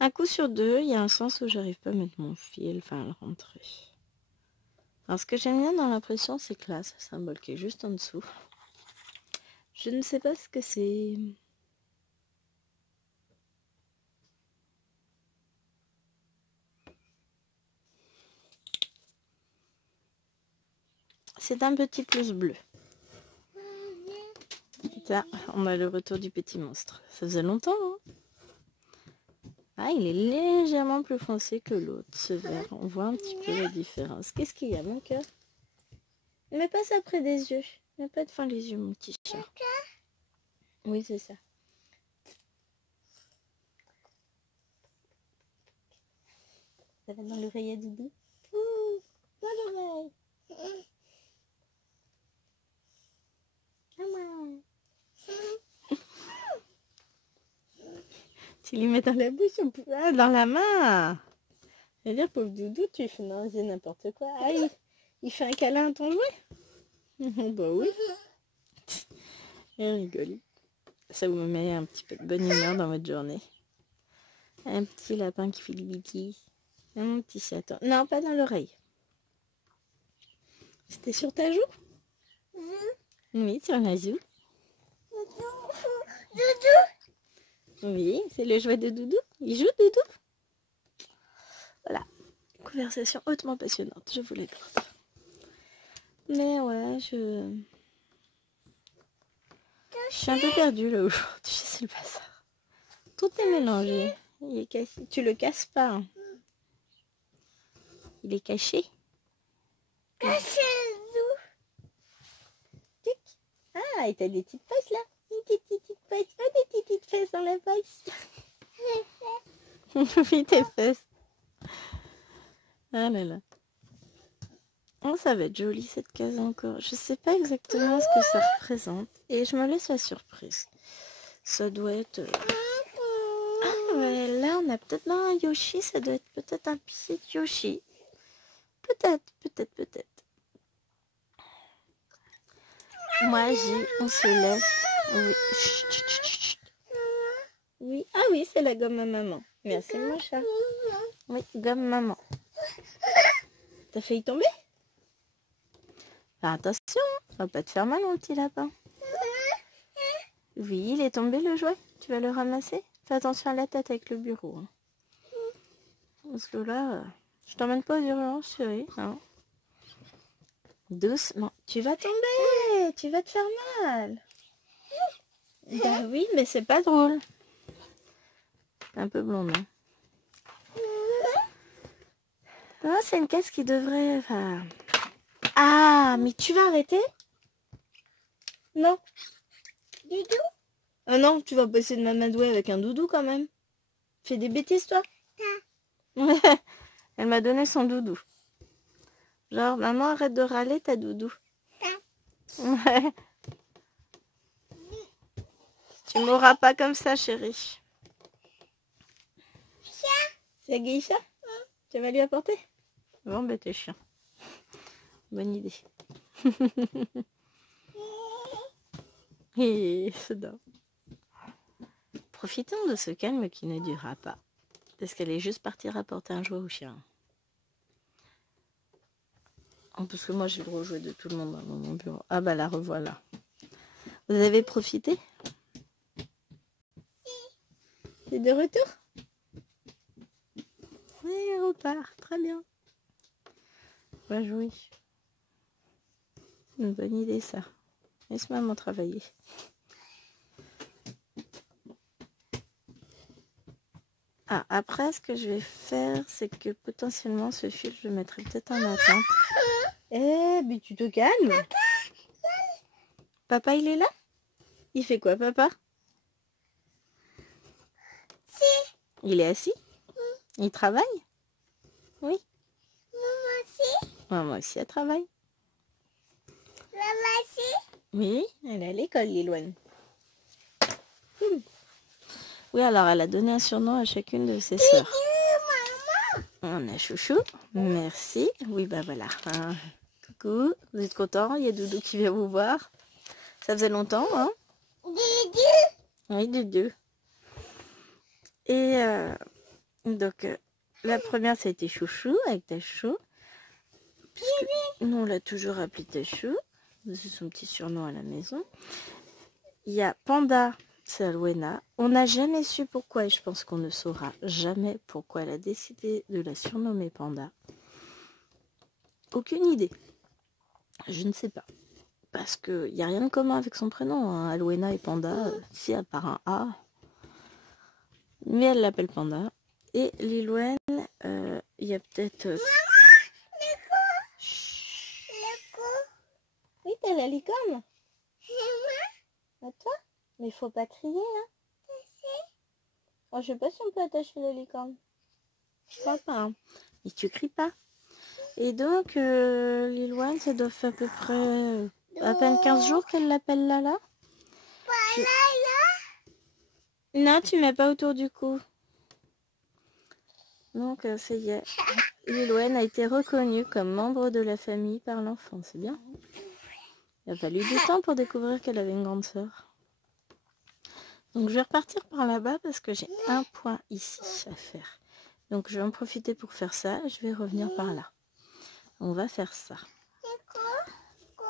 Un coup sur deux, il y a un sens où j'arrive pas à mettre mon fil, enfin à le rentrer. Alors ce que j'aime bien dans l'impression, c'est que là, ce symbole qui est juste en dessous. Je ne sais pas ce que c'est. C'est un petit pouce bleu. Ça, on a le retour du petit monstre. Ça faisait longtemps, hein? Ah, il est légèrement plus foncé que l'autre, ce vert. On voit un petit peu la différence. Qu'est-ce qu'il y a, mon cœur? Mets pas ça près des yeux. Mets pas devant les yeux, mon petit chat. Oui, c'est ça. Ça va dans l'oreille à Doudou? Ouh, dans l'oreille. Tu lui mets dans la bouche ou dans la main? C'est-à-dire, pauvre Doudou, tu fais n'importe quoi. Ah, il fait un câlin à ton jouet? Bah oui. Il rigole. Ça vous met un petit peu de bonne humeur dans votre journée. Un petit lapin qui fait du biki. Un petit chaton. Non, pas dans l'oreille. C'était sur ta joue? Oui, sur la joue. Doudou. Oui, c'est le jouet de Doudou. Il joue, Doudou? Voilà. Conversation hautement passionnante, je vous l'accorde. Mais ouais, je suis un peu perdue là aujourd'hui, c'est le bazar. Tout est mélangé. Il est cassé. Tu le casses pas. Hein. Il est caché. Caché. Ah, et t'as des petites poches là. Des petites poches. Oh, des petites fesses dans la poche. Oui, tes fesses. Ah là là. Oh, ça va être joli cette case encore. Je sais pas exactement ce que ça représente. Et je me laisse la surprise. Ça doit être... Ah ouais, là on a peut-être dans un Yoshi. Ça doit être peut-être un petit Yoshi. Peut-être. Moi, on se laisse. Oui. Chut, chut, chut, chut. Oui. Ah oui, c'est la gomme à maman. Merci mon chat. Oui, gomme maman. T'as failli tomber? Ah, attention, ça va pas te faire mal mon petit lapin. Oui, il est tombé le jouet. Tu vas le ramasser? Fais attention à la tête avec le bureau. Hein. Parce que là, je t'emmène pas aux urgences, chérie. Hein. Doucement. Tu vas tomber. Tu vas te faire mal. Bah oui, mais c'est pas drôle. C'est un peu blond, non? Non, c'est une caisse qui devrait... Enfin... Ah, mais tu vas arrêter? Non. Doudou. Ah non, tu vas passer de m'amadouer avec un doudou quand même. Fais des bêtises, toi? Ouais. Elle m'a donné son doudou. Genre, maman, arrête de râler, ta doudou. Ouais. Tu m'auras pas comme ça, chérie. C'est Geisha? Tu vas lui apporter? Bon, ben t'es chiant. Bonne idée. Et c'est dingue. Profitons de ce calme qui ne durera pas. Parce qu'elle est juste partie rapporter un jouet au chien. Oh, parce que moi j'ai le droit au jouet de tout le monde dans mon bureau. Ah bah la revoilà. Vous avez profité? C'est de retour? Oui, elle repart. Très bien. Va jouer. Une bonne idée ça. Laisse maman travailler. Ah, après, ce que je vais faire, c'est que potentiellement, ce fil, je le mettrai peut-être en attente. Eh, mais tu te calmes. Papa, il est là? Il fait quoi, papa? Si. Il est assis? Il travaille? Oui. Maman si. Maman aussi, elle travaille. Maman si. Oui, elle est à l'école, Lilouane. Oui, alors elle a donné un surnom à chacune de ses sœurs. On a Chouchou, merci. Oui, bah voilà. Coucou, vous êtes contents? Il y a Doudou qui vient vous voir. Ça faisait longtemps, hein? Doudou. Oui, Doudou. Et Donc, la première, ça a été Chouchou avec Tachou. Puisque nous, on l'a toujours appelé Tachou. C'est son petit surnom à la maison. Il y a Panda, c'est Alwena. On n'a jamais su pourquoi et je pense qu'on ne saura jamais pourquoi elle a décidé de la surnommer Panda. Aucune idée. Je ne sais pas. Parce qu'il n'y a rien de commun avec son prénom. Hein. Alwena et Panda, si à part un A. Mais elle l'appelle Panda. Et Lilwen, il y a peut-être... Oui, t'as la licorne. À toi. Mais il faut pas crier, hein. Oh, je sais pas si on peut attacher la licorne. Je crois pas, hein. Mais tu cries pas. Et donc, Lilwen, ça doit faire à peu près à peine 15 jours qu'elle l'appelle Lala. Non, tu mets pas autour du cou. Donc, ça y est. Lilwen a été reconnue comme membre de la famille par l'enfant. C'est bien. Il a fallu du temps pour découvrir qu'elle avait une grande sœur. Donc, je vais repartir par là-bas parce que j'ai un point ici à faire. Donc, je vais en profiter pour faire ça. Je vais revenir par là. On va faire ça.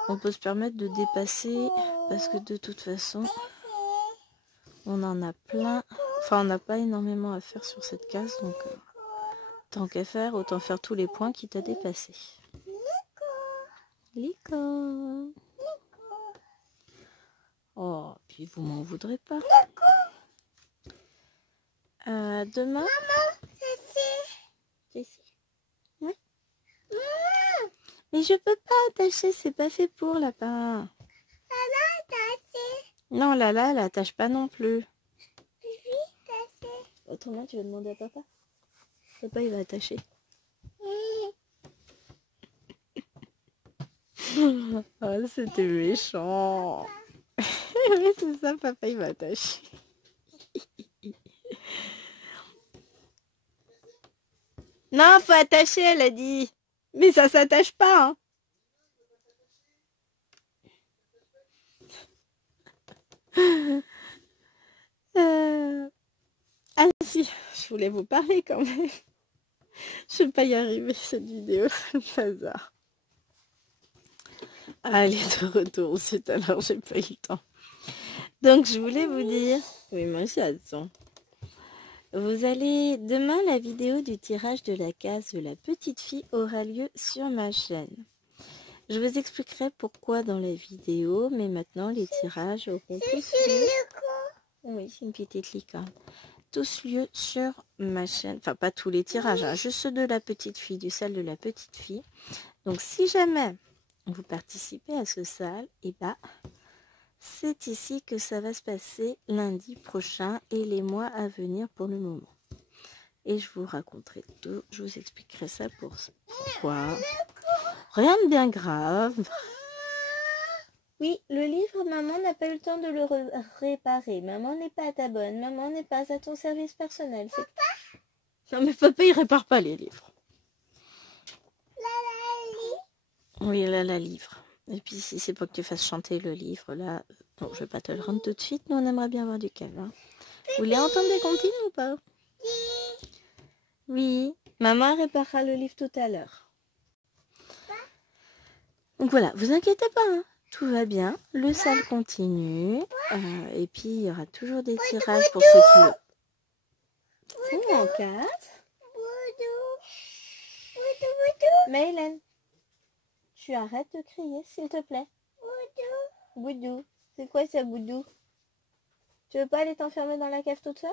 On peut se permettre de dépasser parce que de toute façon, on en a plein. Enfin, on n'a pas énormément à faire sur cette case. Donc, tant qu'à faire, autant faire tous les points qui t'a dépassé. Lico. Oh, puis vous m'en voudrez pas. Demain. C'est ici. Oui. Mais je peux pas attacher, c'est pas fait pour lapin. Non, Lala, elle attache pas non plus. Autrement, tu vas demander à papa. Papa, il va attacher. Oh, c'était méchant. Oui, c'est ça, papa, il va attacher. Non, faut attacher, elle a dit. Mais ça s'attache pas, hein. Ah si, je voulais vous parler quand même. Je vais pas y arriver cette vidéo, c'est le bazar. Allez, de retour ensuite, alors j'ai pas eu le temps. Donc je voulais vous dire, oui moi aussi attends. Vous allez, demain la vidéo du tirage de la case de la petite fille aura lieu sur ma chaîne. Je vous expliquerai pourquoi dans la vidéo, mais maintenant les tirages auront tous lieu. Oui, c'est une petite licorne. Tous lieu sur ma chaîne, enfin pas tous les tirages, hein, juste ceux de la petite fille, du sale de la petite fille. Donc si jamais vous participez à ce sale, et bah c'est ici que ça va se passer lundi prochain et les mois à venir pour le moment. Et je vous raconterai tout, je vous expliquerai ça pourquoi. Rien de bien grave. Oui, le livre, maman n'a pas eu le temps de le réparer. Maman n'est pas à ta bonne. Maman n'est pas à ton service personnel. Non, mais papa, il répare pas les livres. Oui, là, la livre. Et puis, si c'est pour que tu fasses chanter le livre, là... Bon, je vais pas te le rendre tout de suite, mais on aimerait bien avoir du calme. Hein. Vous voulez entendre des comptines ou pas? Oui. Maman réparera le livre tout à l'heure. Donc voilà, vous inquiétez pas, hein. Tout va bien, le sale continue, et puis il y aura toujours des tirages pour ceux qui le... Oh, en 4. Maylen, tu arrêtes de crier, s'il te plaît. Boudou. C'est quoi ça, Boudou? Tu veux pas aller t'enfermer dans la cave toute seule?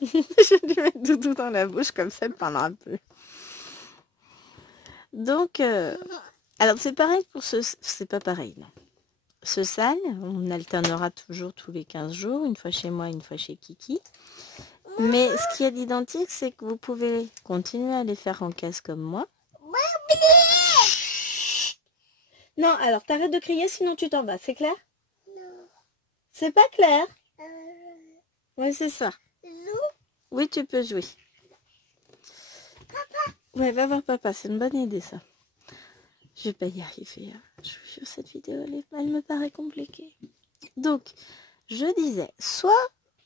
Je vais lui mettre Doudou dans la bouche comme ça pendant un peu. Donc, alors c'est pareil pour ce... C'est pas pareil, non. Ce sale, on alternera toujours tous les 15 jours, une fois chez moi, une fois chez Kiki. Mais ce qui est identique, c'est que vous pouvez continuer à les faire en case comme moi. Non, alors t'arrêtes de crier, sinon tu t'en vas, c'est clair? Non. C'est pas clair? Oui, c'est ça. Oui, tu peux jouer. Papa. Ouais, va voir papa, c'est une bonne idée ça. Je vais pas y arriver. Hein. Je vous jure, cette vidéo, elle me paraît compliquée. Donc, Je disais, soit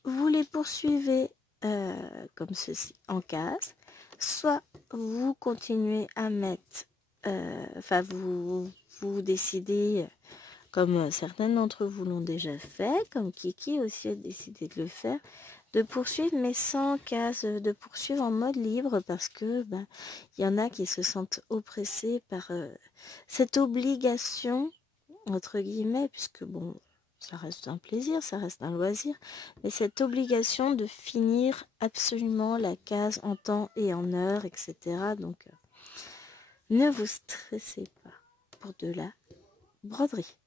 vous les poursuivez comme ceci en case, soit vous continuez à mettre, enfin vous décidez, comme certaines d'entre vous l'ont déjà fait, comme Kiki aussi a décidé de le faire, de poursuivre mais sans case, de poursuivre en mode libre parce que y en a qui se sentent oppressés par cette obligation, entre guillemets, puisque bon, ça reste un plaisir, ça reste un loisir, mais cette obligation de finir absolument la case en temps et en heure, etc. Donc, ne vous stressez pas pour de la broderie.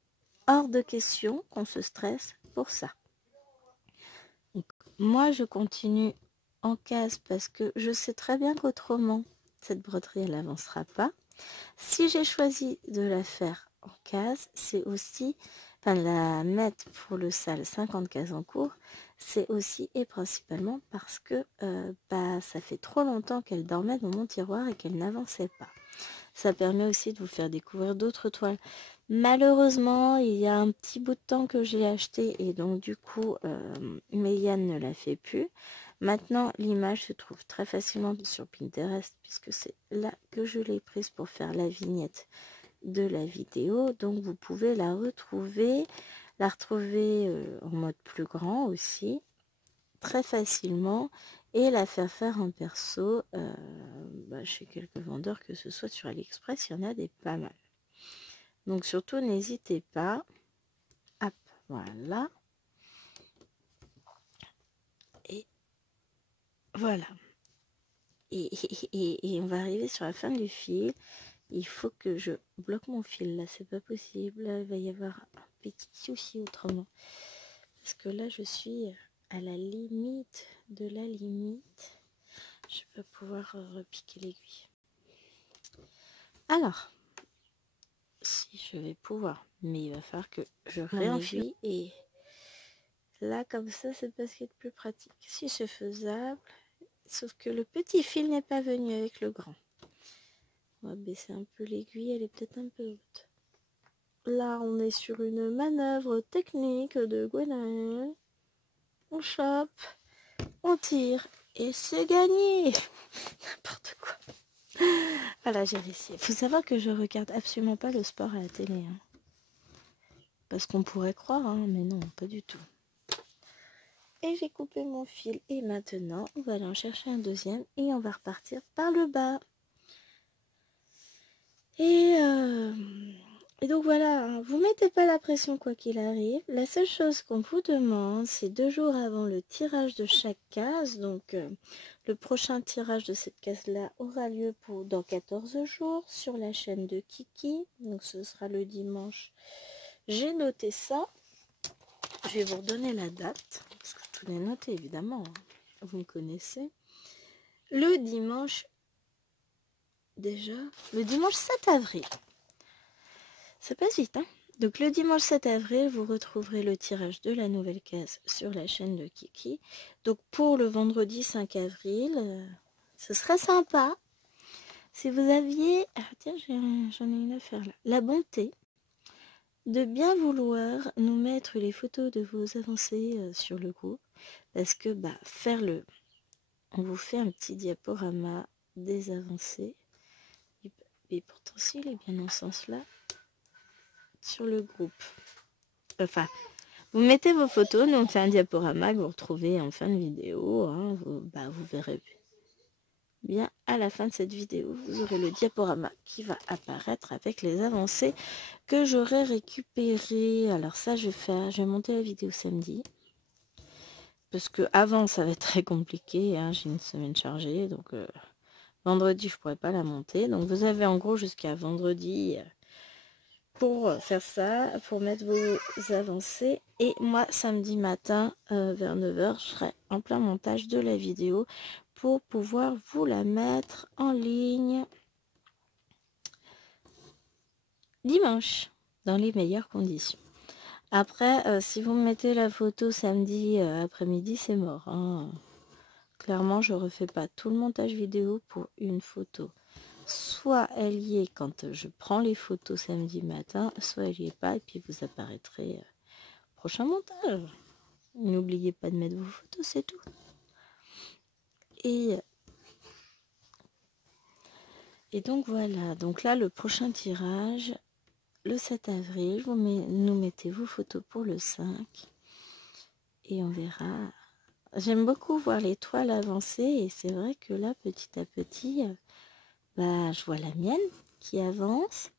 Hors de question qu'on se stresse pour ça. Donc, moi, je continue en case parce que je sais très bien qu'autrement, cette broderie, elle n'avancera pas. Si j'ai choisi de la faire en case, c'est aussi, enfin de la mettre pour le sale 50 cases en cours, c'est aussi et principalement parce que ça fait trop longtemps qu'elle dormait dans mon tiroir et qu'elle n'avançait pas. Ça permet aussi de vous faire découvrir d'autres toiles. Malheureusement, il y a un petit bout de temps que je l'ai acheté et donc du coup, Méliane ne la fait plus. Maintenant, l'image se trouve très facilement sur Pinterest puisque c'est là que je l'ai prise pour faire la vignette de la vidéo. Donc, vous pouvez la retrouver en mode plus grand aussi, très facilement et la faire en perso chez quelques vendeurs, que ce soit sur AliExpress, il y en a des pas mal. Donc, surtout, n'hésitez pas. Hop, voilà. Et voilà. Et on va arriver sur la fin du fil. Il faut que je bloque mon fil là, c'est pas possible. Là, il va y avoir un petit souci autrement. Parce que là, je suis à la limite de la limite. Je vais pas pouvoir repiquer l'aiguille. Alors, si je vais pouvoir, mais il va falloir que je réenfile. Et là, comme ça, c'est parce qu'il est plus pratique. Si c'est faisable, sauf que le petit fil n'est pas venu avec le grand. On va baisser un peu l'aiguille, elle est peut-être un peu haute. Là, on est sur une manœuvre technique de Gwenaëlle. On chope, on tire, et c'est gagné. N'importe quoi. Voilà, j'ai réussi. Il faut savoir que je regarde absolument pas le sport à la télé. Hein. Parce qu'on pourrait croire, hein, mais non, pas du tout. Et j'ai coupé mon fil. Et maintenant, on va aller en chercher un deuxième. Et on va repartir par le bas. Et donc voilà, hein, vous mettez pas la pression quoi qu'il arrive. La seule chose qu'on vous demande, c'est 2 jours avant le tirage de chaque case. Donc le prochain tirage de cette case-là aura lieu dans 14 jours sur la chaîne de Kiki. Donc ce sera le dimanche. J'ai noté ça. Je vais vous redonner la date, parce que tout est noté évidemment. Hein. Vous me connaissez. Le dimanche 7 avril. Ça passe vite, hein. Donc le dimanche 7 avril, vous retrouverez le tirage de la nouvelle case sur la chaîne de Kiki. Donc pour le vendredi 5 avril, ce serait sympa si vous aviez... Ah tiens, j'en ai une affaire là. La bonté de bien vouloir nous mettre les photos de vos avancées sur le groupe. Parce que on vous fait un petit diaporama des avancées. Et pourtant, s'il est bien dans ce sens-là, sur le groupe. Enfin, vous mettez vos photos, nous on fait un diaporama que vous retrouvez en fin de vidéo. Hein, vous verrez bien à la fin de cette vidéo, vous aurez le diaporama qui va apparaître avec les avancées que j'aurai récupérées. Alors ça, je vais monter la vidéo samedi. Parce que avant ça va être très compliqué. Hein, j'ai une semaine chargée, donc vendredi je pourrais pas la monter. Donc vous avez en gros jusqu'à vendredi pour faire ça, pour mettre vos avancées. Et moi, samedi matin, vers 9h, je serai en plein montage de la vidéo pour pouvoir vous la mettre en ligne dimanche, dans les meilleures conditions. Après, si vous me mettez la photo samedi après-midi, c'est mort. Hein. Clairement, je refais pas tout le montage vidéo pour une photo. Soit elle y est quand je prends les photos samedi matin, soit elle y est pas et puis vous apparaîtrez prochain montage. N'oubliez pas de mettre vos photos, c'est tout. Et donc voilà, donc là le prochain tirage, le 7 avril, nous mettez vos photos pour le 5 et on verra. J'aime beaucoup voir les toiles avancer et c'est vrai que là petit à petit, je vois la mienne qui avance.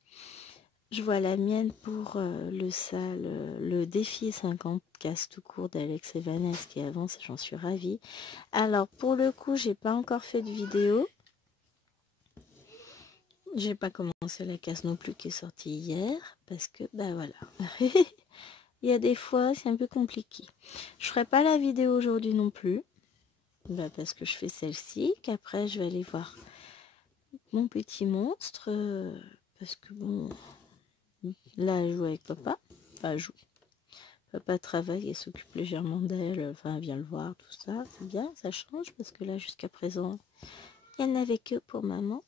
Je vois la mienne pour le défi 50 cases tout court d'Alex et Vanessa qui avance, j'en suis ravie. Alors pour le coup, j'ai pas encore fait de vidéo. J'ai pas commencé la case non plus qui est sortie hier parce que voilà. Il y a des fois c'est un peu compliqué. Je ferai pas la vidéo aujourd'hui non plus. Parce que je fais celle-ci, qu'après je vais aller voir mon petit monstre. Parce que bon, là elle joue avec papa. Enfin, joue. Papa travaille et s'occupe légèrement d'elle. Enfin, vient le voir, tout ça. C'est bien, ça change parce que là jusqu'à présent, il n'y en avait que pour maman.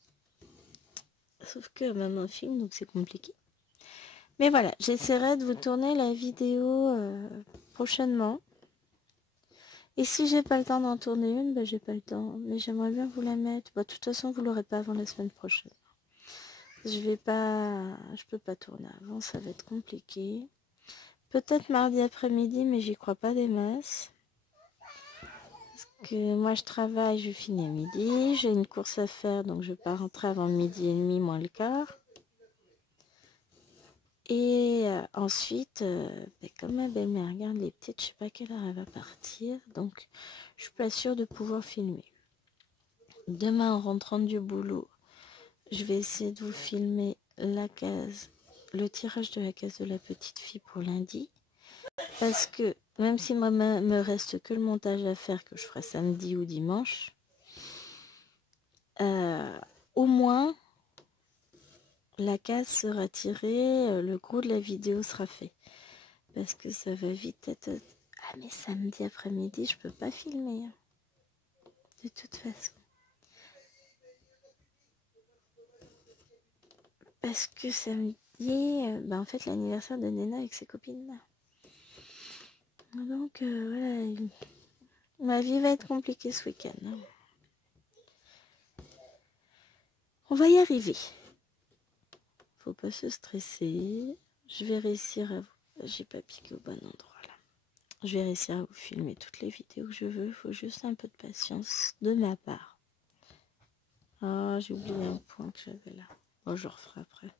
Sauf que maman filme, donc c'est compliqué. Mais voilà, j'essaierai de vous tourner la vidéo prochainement. Et si j'ai pas le temps d'en tourner une, j'ai pas le temps. Mais j'aimerais bien vous la mettre. De toute façon, vous l'aurez pas avant la semaine prochaine. Je peux pas tourner avant, ça va être compliqué. Peut-être mardi après-midi, mais j'y crois pas des masses. Parce que moi je travaille, je finis à midi. J'ai une course à faire, donc je vais pas rentrer avant midi et demi, moins le quart. Et ensuite, comme ma belle-mère regarde les petites, je sais pas à quelle heure elle va partir, donc je suis pas sûre de pouvoir filmer. Demain, en rentrant du boulot, je vais essayer de vous filmer la case, le tirage de la case de la petite fille pour lundi, parce que même si moi me reste que le montage à faire, que je ferai samedi ou dimanche, au moins la case sera tirée, le gros de la vidéo sera fait. Parce que ça va vite être... Ah mais samedi après-midi, je peux pas filmer. De toute façon. Parce que samedi, en fait l'anniversaire de Nena avec ses copines. Donc voilà, ma vie va être compliquée ce week-end. On va y arriver. Faut pas se stresser. Je vais réussir à vous... J'ai pas piqué au bon endroit là. Je vais réussir à vous filmer toutes les vidéos que je veux. Il faut juste un peu de patience de ma part. Ah, j'ai oublié un point que j'avais là. Bon, je referai après.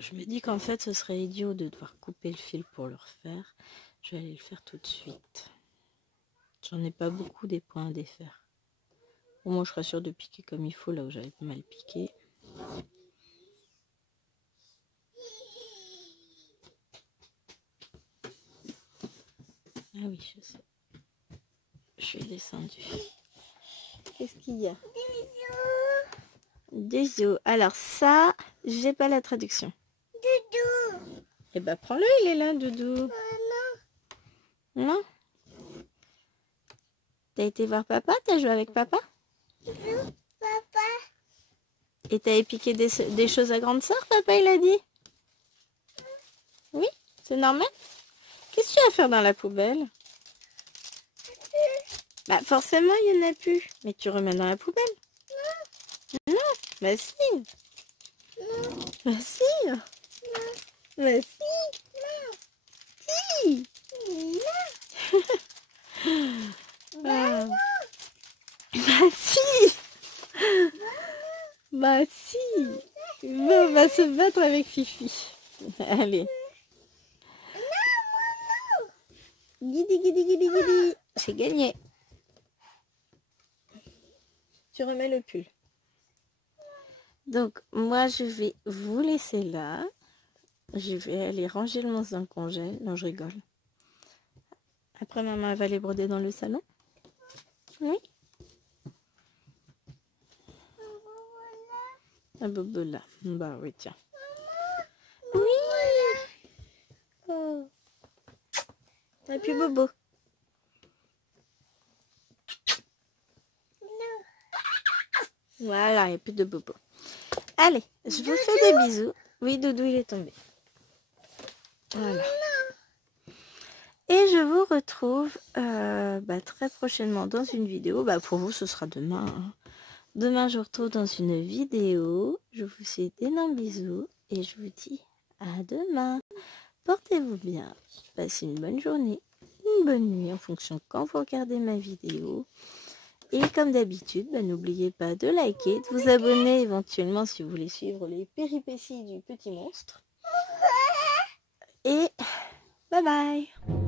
Je me dis qu'en fait, ce serait idiot de devoir couper le fil pour le refaire. Je vais aller le faire tout de suite. J'en ai pas beaucoup des points à défaire. Au moins, je serai sûre de piquer comme il faut là où j'avais pas mal piqué. Ah oui, je sais. Je suis descendue. Qu'est-ce qu'il y a? Des os. Alors ça, j'ai pas la traduction. Doudou. Eh ben prends-le, il est là, Doudou. Non. Non? T'as été voir papa? T'as joué avec papa? Doudou, papa. Et t'avais piqué des choses à grande sœur, papa, il a dit? Oui, c'est normal. Qu'est-ce que tu vas faire dans la poubelle? Bah forcément, il n'y en a plus. Mais tu remets dans la poubelle? Non. Non, bah si. Non. Bah si. Non. Bah si. Non. Si. Non. Ah. Bah si. Bah si. Bon, on va se battre avec Fifi. Allez. Guidi, guidi, guidi, guidi. J'ai gagné. Tu remets le pull. Donc, moi, je vais vous laisser là. Je vais aller ranger le monstre dans le congèle. Non, je rigole. Après, maman va aller broder dans le salon. Oui. Ah, Bobo là. Bah oui, tiens. Oui. Oh. Et puis Bobo. Voilà, il n'y a plus de Bobo. Allez, je vous fais des bisous. Oui, Doudou, il est tombé. Voilà. Et je vous retrouve très prochainement dans une vidéo. Pour vous, ce sera demain. Hein. Demain, je vous retrouve dans une vidéo. Je vous fais d'énormes bisous. Et je vous dis à demain. Portez-vous bien. Passez une bonne journée. Une bonne nuit en fonction de quand vous regardez ma vidéo. Et comme d'habitude, n'oubliez pas de liker, de vous abonner éventuellement si vous voulez suivre les péripéties du petit monstre. Et bye bye!